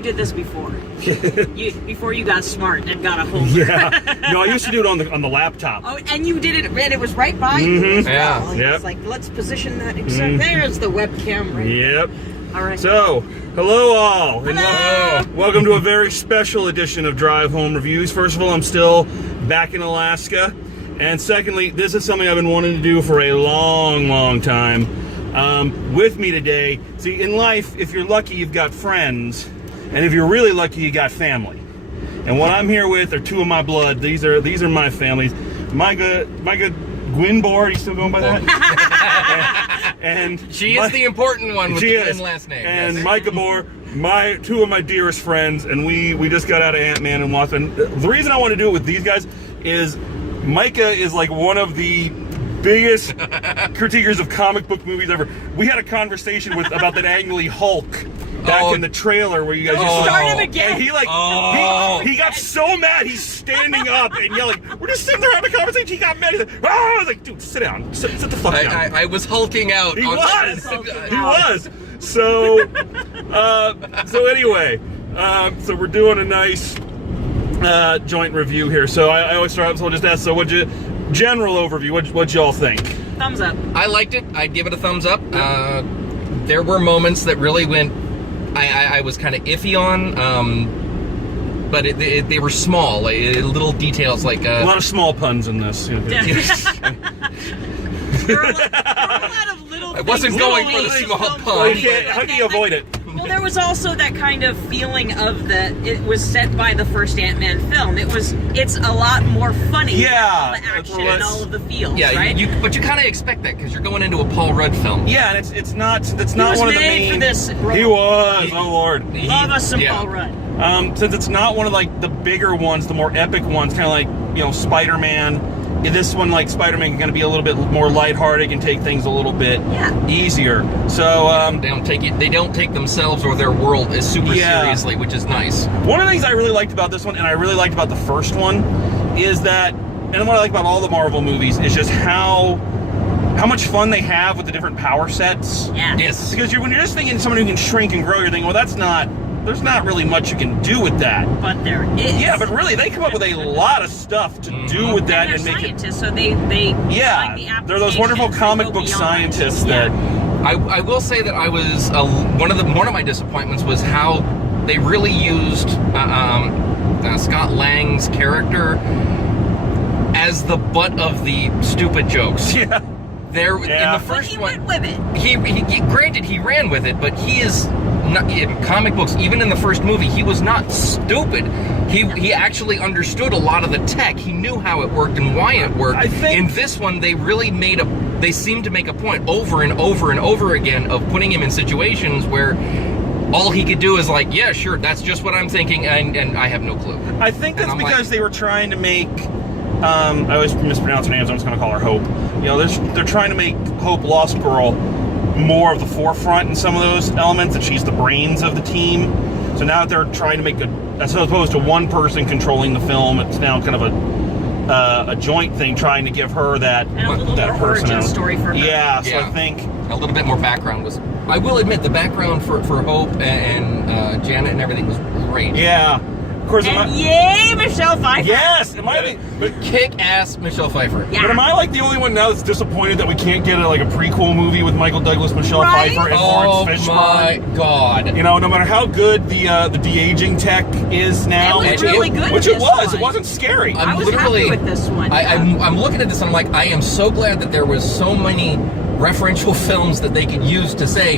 did this before. Before you got smart and got a home. Yeah. No, I used to do it on the laptop. Oh, and you did it, and it was right by you as well. Yeah. It's like, let's position that. There's the webcam right Yep. there. All right. So, hello all. And Hello. welcome to a very special edition of Drive Home Reviews. First of all, I'm still back in Alaska. And secondly, this is something I've been wanting to do for a long, long time. With me today, see, in life, if you're lucky, you've got friends. And if you're really lucky, you got family. And what I'm here with are two of my blood. These are my families. My good guinn-borer. Are you still going by that? and she is the important one with the Gwyn last name. And yes. Micah Bohr, two of my dearest friends, and we just got out of Ant-Man and Wasp. And the reason I want to do it with these guys is Micah is like one of the biggest critiquers of comic book movies ever. We had a conversation about that Ang Lee Hulk back in the trailer where you guys just start him again. And he he got so mad he's standing up and yelling. We're just sitting there having a conversation. He got mad. He's like, I was like, dude, sit down. Sit the fuck down. I was hulking out. He was. So anyway, so we're doing a nice joint review here. So I always start out, so I'll just ask, so general overview, what'd y'all think? Thumbs up. I liked it. I'd give it a thumbs up. There were moments that really went, I was kind of iffy on, but they were small, little details like... a lot of small puns in this. There are a lot of little I wasn't things, going little for the ways, small little pun. ways. How do you avoid it? Well, there was also that kind of feeling of it was set by the first Ant-Man film. It's a lot more funny. Yeah, with all the action and all of the feels. Yeah, right? but you kind of expect that because you're going into a Paul Rudd film. Yeah, and it's not He one was of the made main. for this role. He was. Oh Lord. Love us some Paul Rudd. Since it's not one of like the bigger ones, the more epic ones, kind of like Spider-Man. This one, like Spider-Man, is going to be a little bit more lighthearted and take things a little bit easier. So they don't take themselves or their world as super seriously, which is nice. One of the things I really liked about this one, and I really liked about the first one, is that, and what I like about all the Marvel movies is just how much fun they have with the different power sets. Yeah. Yes. Because when you're just thinking someone who can shrink and grow, you're thinking, well, there's not really much you can do with that. But there is. Yeah, but really, they come up with a lot of stuff to do with that and make it. So they yeah, they're those wonderful comic book scientists that. I will say that I was one of my disappointments was how they really used Scott Lang's character as the butt of the stupid jokes. Yeah. In the first one, went with it. He granted he ran with it, but he is not in comic books. Even in the first movie, he was not stupid. He actually understood a lot of the tech. He knew how it worked and why it worked. I think in this one, they really they seemed to make a point over and over and over again of putting him in situations where all he could do is like, yeah, sure, that's just what I'm thinking, and I have no clue. I think that's because they were trying to make. I always mispronounce her names. I'm just going to call her Hope. They're trying to make Hope Lost Girl more of the forefront in some of those elements, that she's the brains of the team. So now that they're trying to make as opposed to one person controlling the film, it's now kind of a joint thing, trying to give her that origin story for her. Yeah, so I think a little bit more background was. I will admit the background for Hope and Janet and everything was great. Yeah. Of course, yay, Michelle Pfeiffer! Yes, kick-ass Michelle Pfeiffer. Yeah. But am I like the only one now that's disappointed that we can't get a prequel movie with Michael Douglas, Michelle Pfeiffer, and Lawrence Fishburne? Oh my God! No matter how good the de-aging tech is now, it was really good. Which it was. It wasn't scary. I was happy with this one. I'm looking at this and I'm like, I am so glad that there was so many referential films that they could use to say,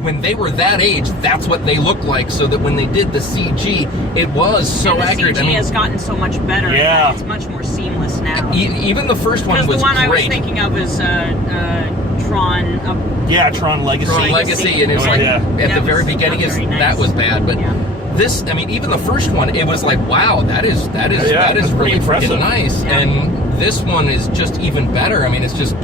when they were that age, that's what they looked like, so that when they did the CG, it was so accurate. The CG has gotten so much better. Yeah. It's much more seamless now. Even the first one was great. The one I was thinking of was Tron. Tron Legacy. Tron Legacy, and it was at the very beginning, that was bad, but this, even the first one, it was like, wow, that is really freaking nice. Yeah. And this one is just even better. It's just,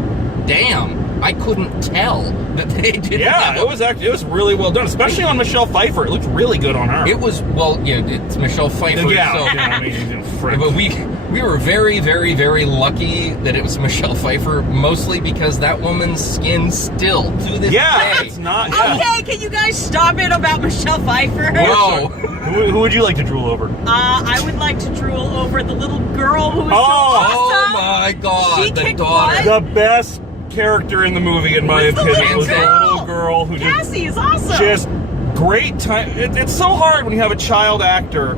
damn. I couldn't tell that they didn't. Yeah, it was really well done, especially on Michelle Pfeiffer. It looked really good on her. It was, well, it's Michelle Pfeiffer. Yeah, so, I mean, French. but we were very, very, very lucky that it was Michelle Pfeiffer, mostly because that woman's skin still, to this day. It's not. Yeah. Okay, can you guys stop it about Michelle Pfeiffer? Whoa. Who would you like to drool over? I would like to drool over the little girl who was so Oh awesome. my God, She the kicked daughter. butt. The best character in the movie, in my Who's the opinion, little was the girl? little girl who Cassie is awesome. just great time. It's so hard when you have a child actor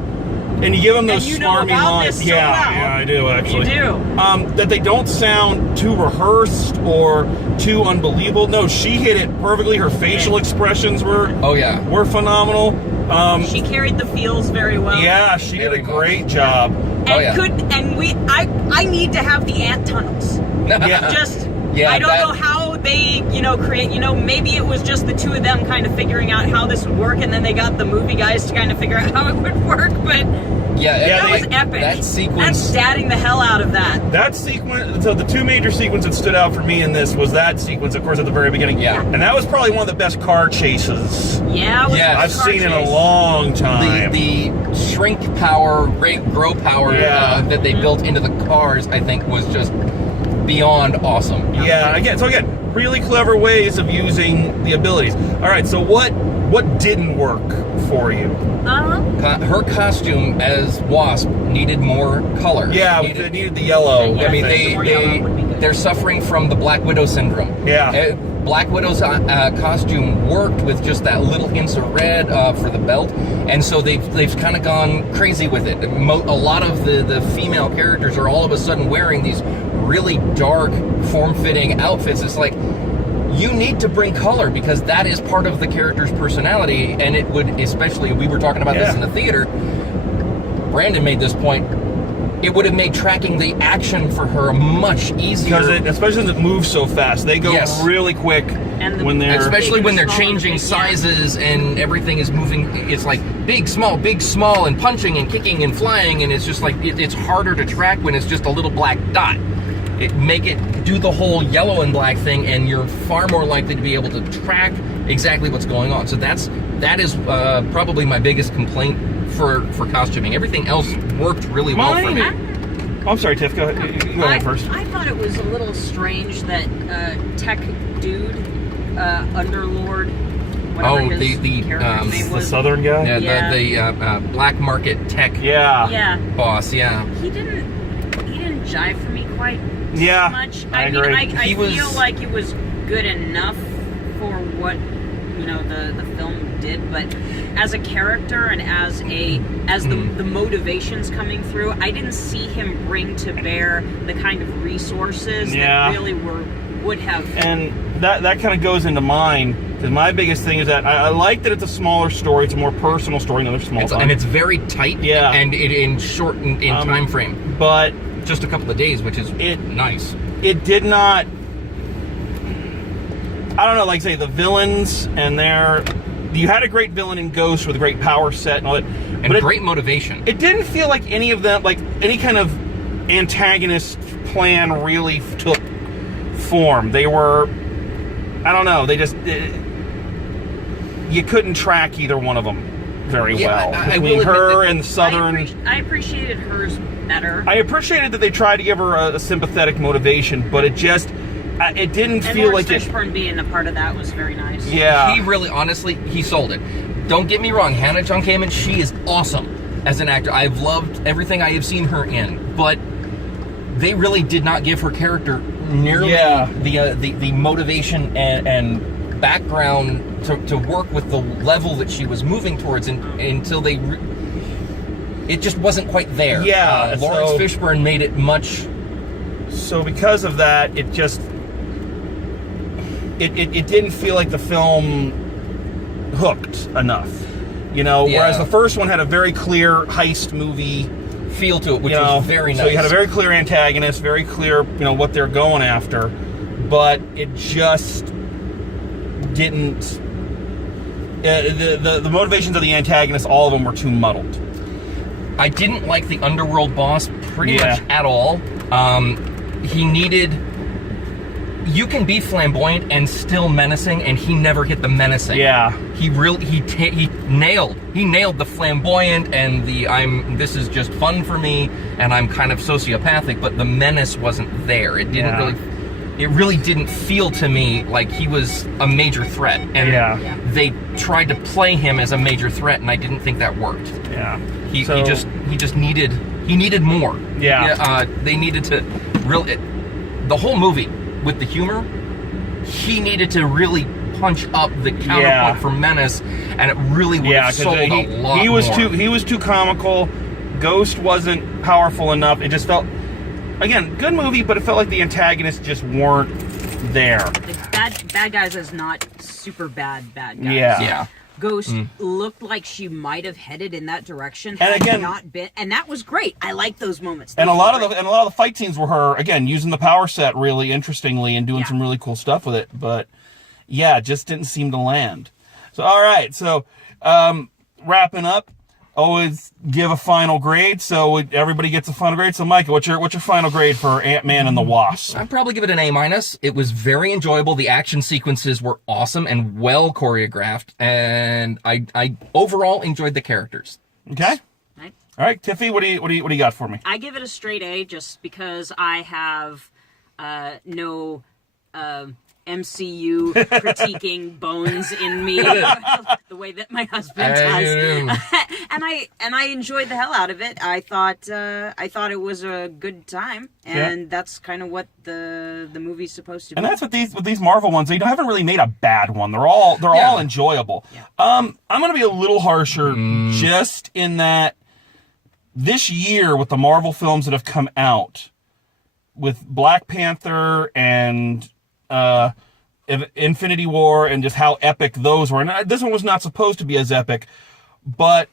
and you give them those And you know smarmy about lines. this so Yeah, well. yeah, I do actually. You do. That they don't sound too rehearsed or too unbelievable. No, she hit it perfectly. Her facial expressions were Oh yeah. phenomenal. She carried the feels very well. Yeah, she did a Very great job. And Oh, yeah. I need to have the ant tunnels. Yeah. Just Yeah, I don't that- know how they, create, maybe it was just the two of them kind of figuring out how this would work, and then they got the movie guys to kind of figure out how it would work, but Yeah, that was epic. That sequence. That's statting the hell out of that. That sequence, so the two major sequences that stood out for me in this was that sequence, of course, at the very beginning. Yeah. And that was probably one of the best car chases Yeah, it was Yeah. a I've car seen in a chase. long time. The shrink power, rate grow power Yeah. that they built into the cars, I think, was just beyond awesome. Yeah, again, really clever ways of using the abilities. All right, so what didn't work for you? Her costume as Wasp needed more color. Yeah, they needed the yellow. I mean, More yellow would be good. they're suffering from the Black Widow syndrome. Yeah. Black Widow's costume worked with just that little hints of red for the belt, and so they've kind of gone crazy with it. A lot of the female characters are all of a sudden wearing these really dark, form-fitting outfits. It's like, you need to bring color because that is part of the character's personality, and it would, especially, we were talking about this in the theater, Brandon made this point, it would have made tracking the action for her much easier. Because especially as it moves so fast, they go Yes. really quick And when they're... Especially when they're Big and small changing and big, yeah. sizes and everything is moving. It's like big, small, and punching and kicking and flying, and it's just like it's harder to track when it's just a little black dot. Make it do the whole yellow and black thing, and you're far more likely to be able to track exactly what's going on. So that is probably my biggest complaint for costuming. Everything else worked really well for me. Oh, I'm sorry, Tiff. Go ahead first. I thought it was a little strange that tech dude, Underlord, whatever his character's name The was. Southern guy? Yeah, Yeah. the black market tech Yeah, boss. Yeah. he didn't jive for me quite Yeah, much. I mean, agree. I He was- feel like it was good enough for what the film did, but as a character and as the motivations coming through, I didn't see him bring to bear the kind of resources Yeah. that really would have. And that kind of goes into mine, because my biggest thing is that I like that it's a smaller story, it's a more personal story, another small time. And it's very tight. Yeah. And it in short in time frame. But Just a couple of days, which is nice. it did not... I don't know, like say, the villains and you had a great villain in Ghost with a great power set and all that. And but great motivation. It didn't feel like any of them, like any kind of antagonist plan really took form. They were, I don't know, they just, you couldn't track either one of them very well. I Between will her admit and Southern. I appreciated hers better. I appreciated that they tried to give her a sympathetic motivation, but it just, it didn't and feel Lawrence like it. Fishburne being a part of that was very nice. Yeah. He really, honestly, he sold it. Don't get me wrong, Hannah Jung Kamen, she is awesome as an actor. I've loved everything I have seen her in, but they really did not give her character nearly the motivation and background to work with the level that she was moving towards until they... it just wasn't quite there. Yeah, Lawrence so- Fishburne made it much... So because of that, it just it didn't feel like the film hooked enough, whereas the first one had a very clear heist movie feel to it, which was very nice. So you had a very clear antagonist, very clear, what they're going after, but it just didn't. The motivations of the antagonists, all of them were too muddled. I didn't like the underworld boss pretty Yeah. much at all. He needed... you can be flamboyant and still menacing, and he never hit the menacing. Yeah. He nailed the flamboyant and this is just fun for me, and I'm kind of sociopathic, but the menace wasn't there. It didn't it really didn't feel to me like he was a major threat. And they tried to play him as a major threat, and I didn't think that worked. Yeah. He just needed more. Yeah. They needed to the whole movie with the humor, he needed to really punch up the counterpoint for menace, and it really would have sold a lot he was more. He was too comical. Ghost wasn't powerful enough. It just felt, again, good movie, but it felt like the antagonists just weren't there. The bad guys is not super bad guys. Yeah. Ghost looked like she might have headed in that direction, and again, not been, and that was great. I like those moments. And a lot of the fight scenes were her again using the power set really interestingly and doing some really cool stuff with it. But yeah, it just didn't seem to land. So all right, so wrapping up, always give a final grade. So everybody gets a final grade. So Micah, what's your final grade for Ant-Man and the Wasp? I'd probably give it an A-. It was very enjoyable. The action sequences were awesome and well choreographed, and I overall enjoyed the characters. Okay. Right. All right, Tiffy, what do you got for me? I give it a straight A just because I have no MCU critiquing bones in me the way that my husband does. and I enjoyed the hell out of it. I thought it was a good time, and that's kind of what the movie's supposed to be. And that's with these Marvel ones. They haven't really made a bad one. They're all enjoyable. Yeah. I'm going to be a little harsher just in that this year with the Marvel films that have come out, with Black Panther and Infinity War and just how epic those were. And this one was not supposed to be as epic, but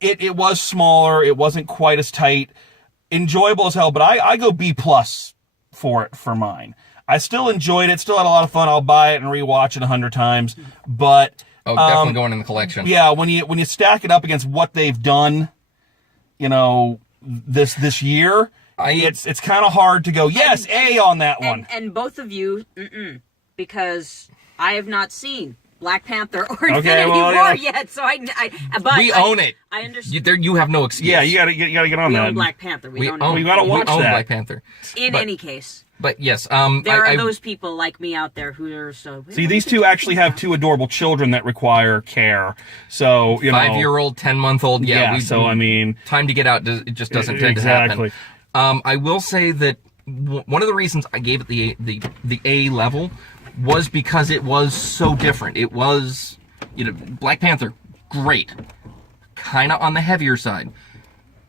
it was smaller. It wasn't quite as tight. Enjoyable as hell, but I go B+ for it for mine. I still enjoyed it. Still had a lot of fun. I'll buy it and rewatch it 100 times. But definitely going in the collection. Yeah, when you stack it up against what they've done, this year, it's kind of hard to go, A on that one. And both of you, because I have not seen Black Panther or Infinity War yet, so we own it. I understand. You have no excuse. Yeah, you gotta get on we that. Own Black Panther. We gotta watch that. We own Black Panther. In any case. But yes, there are those people like me out there who are so. See, these two actually have two adorable children that require care. So 5-year-old, 10-month-old. Yeah. So I mean, time to get out. It just doesn't tend to happen. I will say that one of the reasons I gave it the A level was because it was so different. It was, Black Panther, great, kind of on the heavier side.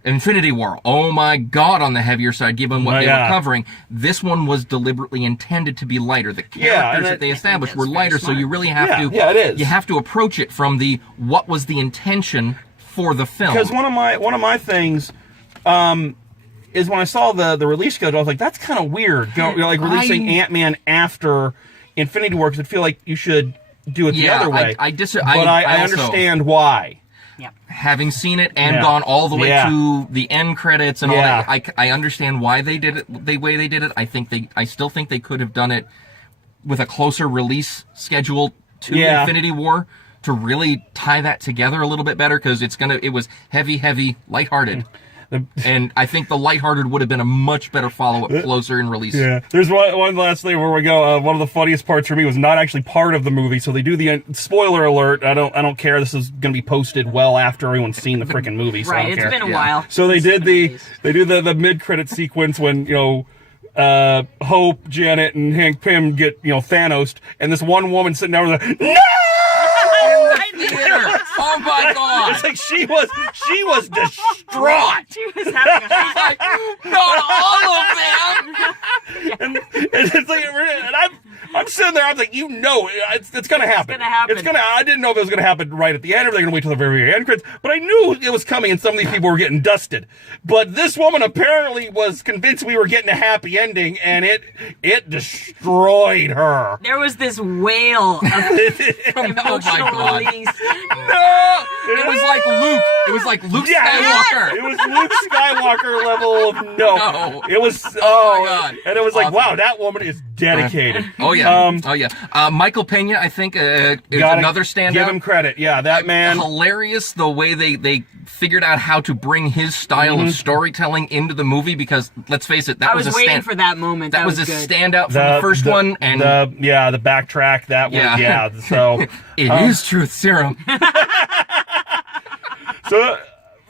Infinity War, oh my God, on the heavier side, given what they were covering. This one was deliberately intended to be lighter. The characters that they established were lighter, so you really have to. Yeah, it is. You have to approach it from what was the intention for the film. Because one of my things. Is when I saw the release schedule, I was like, that's kind of weird. Releasing Ant-Man after Infinity War, because I feel like you should do it the other way. I understand why. Yeah. Having seen it and gone all the way to the end credits and all that, I understand why they did it the way they did it. I still think they could have done it with a closer release schedule to Infinity War to really tie that together a little bit better, because it was heavy, lighthearted. And I think the lighthearted would have been a much better follow-up closer in release. Yeah, there's one last thing where we go. One of the funniest parts for me was not actually part of the movie. So they do the spoiler alert. I don't care. This is going to be posted well after everyone's seen the freaking movie. So right, I don't it's care. been a while. So they do the mid-credit sequence when Hope, Janet, and Hank Pym get Thanos, and this one woman sitting down with no. Oh my God! It's like she was distraught. She was having a hot. Not all of them. And it's like, and I'm sitting there. I'm like, it's gonna happen. It's gonna happen. I didn't know if it was gonna happen right at the end, or they're gonna wait till the very end credits. But I knew it was coming, and some of these people were getting dusted. But this woman apparently was convinced we were getting a happy ending, and it destroyed her. There was this wail of emotional release. No, it was like Luke. It was like Luke Skywalker. It was Luke Skywalker level of no. No. It was oh my God. And it was like, awesome. wow, that woman is dedicated. Oh yeah, Michael Pena, I think, is another standout. Give him credit. Yeah, that man. Hilarious the way they figured out how to bring his style of storytelling into the movie, because let's face it, that I was waiting for that moment. That was a good. standout from the first one, and the backtrack that was so it is truth serum. So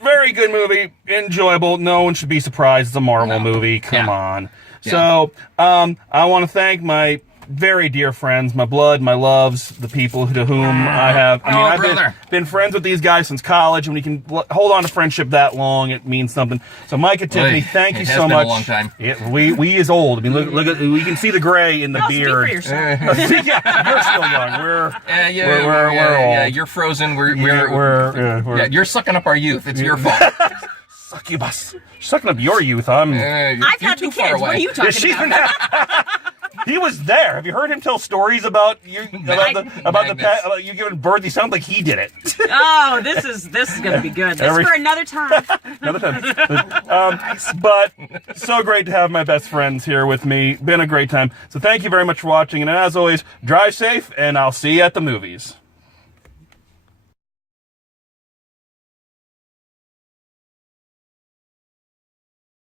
very good movie, enjoyable. No one should be surprised. It's a Marvel movie. Come on. Yeah. So I want to thank my very dear friends, my blood, my loves, the people to whom I have. I mean, I've been friends with these guys since college, and when you can hold on to friendship that long, it means something. So, Mike and Tiffany, thank you so much. It has been a long time. Yeah, we is old. I mean, look at, we can see the gray in the beard. Speak for yourself. Yeah, you're still young. We're old. You're frozen. You're sucking up our youth. It's your fault. Succubus. Sucking up your youth. I've had the kids. What are you talking about? He was there. Have you heard him tell stories about you about you giving birth? He sounded like he did it. Oh, this is going to be good. This is for another time. But so great to have my best friends here with me. Been a great time. So thank you very much for watching, and as always, drive safe, and I'll see you at the movies.